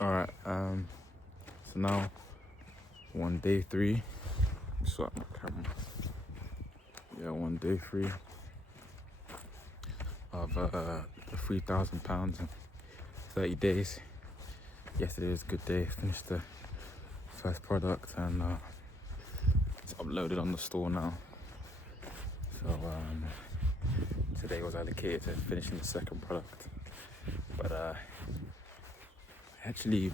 Alright, so now we're on day 3. Swap my camera. Yeah, we're on day 3 of the £3,000 in 30 days. Yesterday was a good day. Finished the first product and it's uploaded on the store now. So today was allocated to finishing the second product. But actually,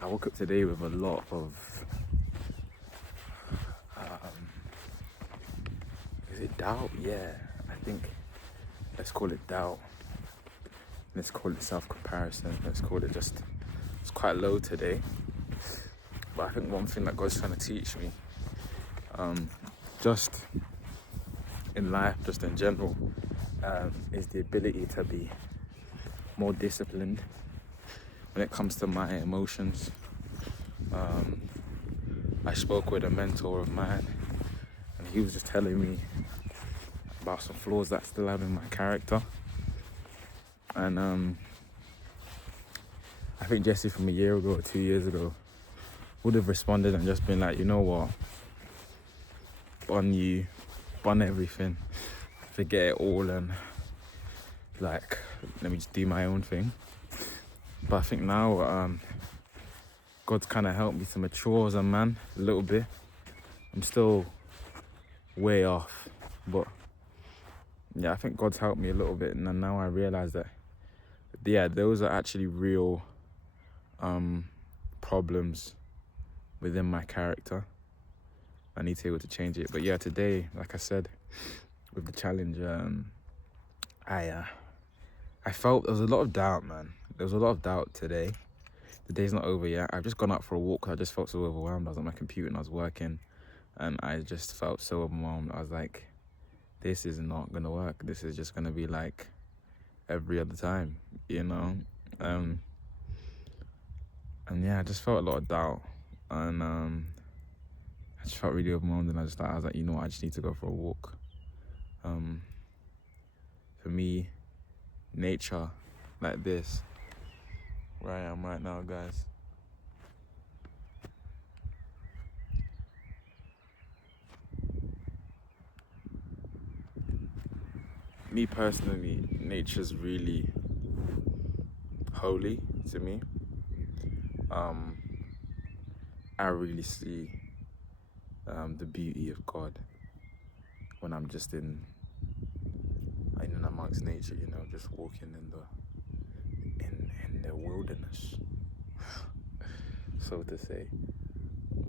I woke up today with a lot of is it doubt? Yeah, I think let's call it doubt. Let's call it self-comparison. Let's call it just, it's quite low today. But I think one thing that God's trying to teach me, just in life, just in general, is the ability to be more disciplined when it comes to my emotions. I spoke with a mentor of mine and he was just telling me about some flaws that I still have in my character. And I think Jesse from a year ago or 2 years ago would have responded and just been like, you know what, bun you, bun everything, forget it all and like, let me just do my own thing. But I think now God's kind of helped me to mature as a man a little bit. I'm still way off, but yeah, I think God's helped me a little bit, and now I realize that, yeah, those are actually real problems within my character. I need to be able to change it. But yeah, today, like I said, with the challenge, I felt there was a lot of doubt, man. There was a lot of doubt today. The day's not over yet. I've just gone out for a walk. I just felt so overwhelmed. I was on my computer and I was working, and I just felt so overwhelmed. I was like, this is not gonna work. This is just gonna be like every other time, you know? And yeah, I just felt a lot of doubt. And I just felt really overwhelmed, and I was like, you know what, I just need to go for a walk. For me, nature like this, where I am right now, guys, me personally, nature's really holy to me. I really see the beauty of God when I'm just in and amongst nature, you know, just walking in the wilderness, so to say.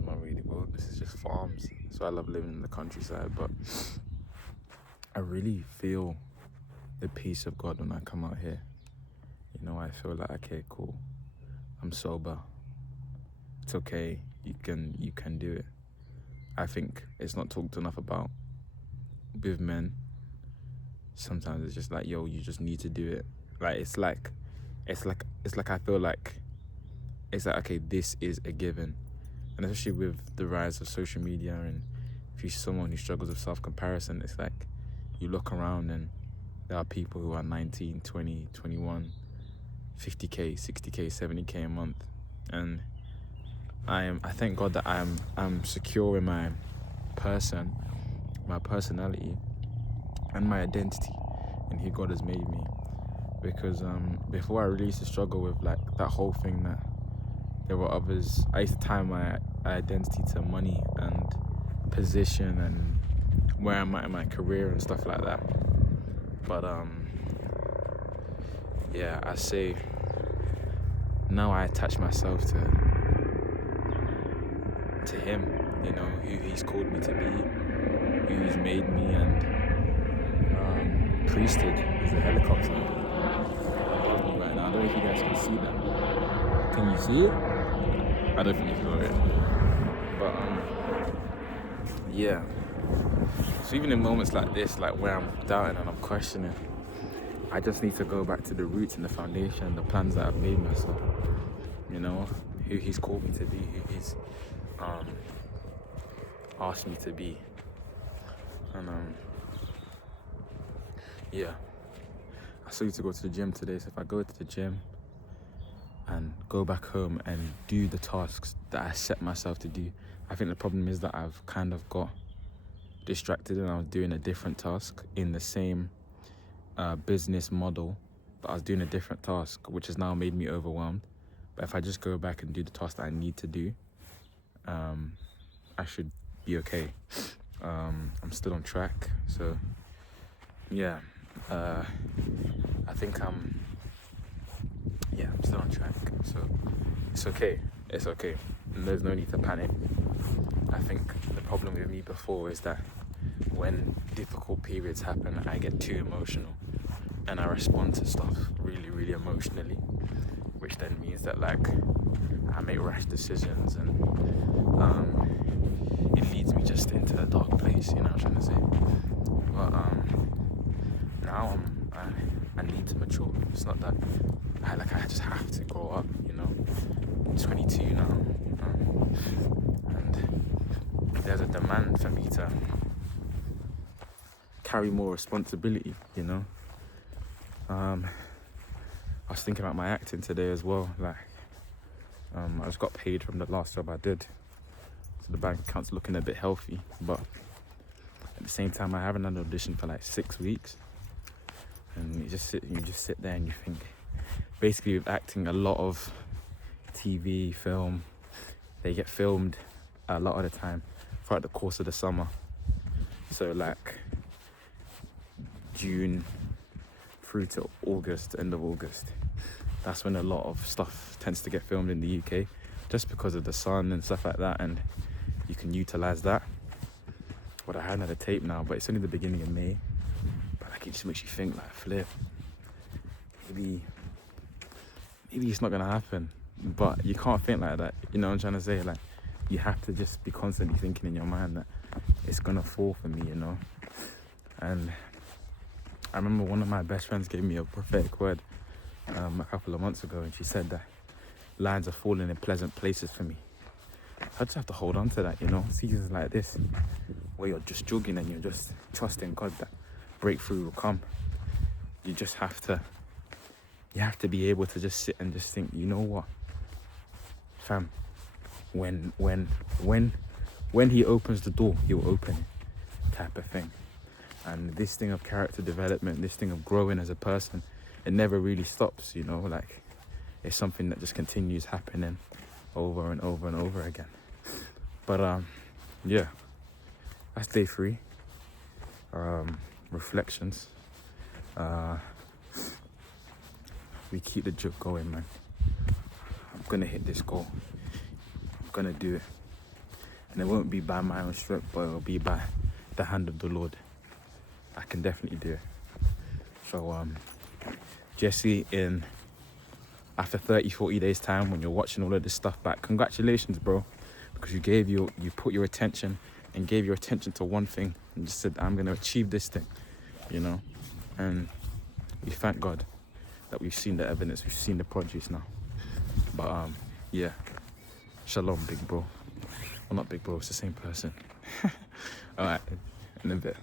Not really wilderness, it's just farms. So I love living in the countryside, but I really feel the peace of God when I come out here. You know, I feel like, okay, cool, I'm sober. It's okay, you can do it. I think it's not talked enough about with men. Sometimes it's just like, yo, you just need to do it. Like it's like I feel like it's like, okay, this is a given. And especially with the rise of social media, and if you're someone who struggles with self-comparison, it's like you look around and there are people who are 19, 20, 21, 50k, 60k, 70k a month. And I thank God that I'm secure in my person, my personality, and my identity, and who God has made me. Because before I really used to struggle with like that whole thing that there were others. I used to tie my identity to money and position and where I'm at in my career and stuff like that. But yeah, I say now I attach myself to him, you know, who he's called me to be, who he's made me, and priesthood is a helicopter above me right now. I don't know if you guys can see that. Can you see it? I don't think you saw it. But yeah. So even in moments like this, like where I'm doubting and I'm questioning, I just need to go back to the roots and the foundation, the plans that I've made myself. You know, who he's called me to be, who he's asked me to be. And yeah. I still need to go to the gym today, so if I go to the gym, and go back home and do the tasks that I set myself to do. I think the problem is that I've kind of got distracted and I was doing a different task in the same business model, but I was doing a different task, which has now made me overwhelmed. But if I just go back and do the task that I need to do, I should be okay. I'm still on track, so yeah, I think I'm still on track, so it's okay. And there's no need to panic. I think the problem with me before is that when difficult periods happen, I get too emotional and I respond to stuff really, really emotionally, which then means that like I make rash decisions and it leads me just into a dark place, you know what I'm trying to say. But now I need to mature. It's not that I just have to grow up, you know. I'm 22 now, and there's a demand for me to carry more responsibility, you know. I was thinking about my acting today as well. Like, I just got paid from the last job I did, so the bank account's looking a bit healthy. But at the same time, I haven't had an audition for like 6 weeks, and you just sit there and you think. Basically, with acting, a lot of TV, film, they get filmed a lot of the time throughout the course of the summer. So like June through to August, end of August. That's when a lot of stuff tends to get filmed in the UK, just because of the sun and stuff like that, and you can utilize that. But I hadn't had a tape now, but it's only the beginning of May. But like, it just makes you think, like, flip, maybe it's not gonna happen. But you can't think like that, you know what I'm trying to say? Like, you have to just be constantly thinking in your mind that it's gonna fall for me, you know. And I remember one of my best friends gave me a prophetic word a couple of months ago, and she said that lines are falling in pleasant places for me. I just have to hold on to that, you know. Seasons like this, where you're just jogging and you're just trusting God that breakthrough will come. You just have to be able to just sit and just think, you know what, fam, when he opens the door, he'll open it, type of thing. And this thing of character development, this thing of growing as a person, it never really stops, you know. Like, it's something that just continues happening over and over and over again. But yeah, that's day 3. Reflections. We keep the joke going, man. I'm gonna hit this goal. I'm gonna do it. And it won't be by my own strength, but it'll be by the hand of the Lord. I can definitely do it. So Jesse, after 30-40 days time, when you're watching all of this stuff back, congratulations, bro, because you put your attention and gave your attention to one thing and just said, I'm gonna achieve this thing, you know. And we thank God that we've seen the evidence, we've seen the produce now. But yeah, shalom, big bro. Well, not big bro, it's the same person. All right, in a bit.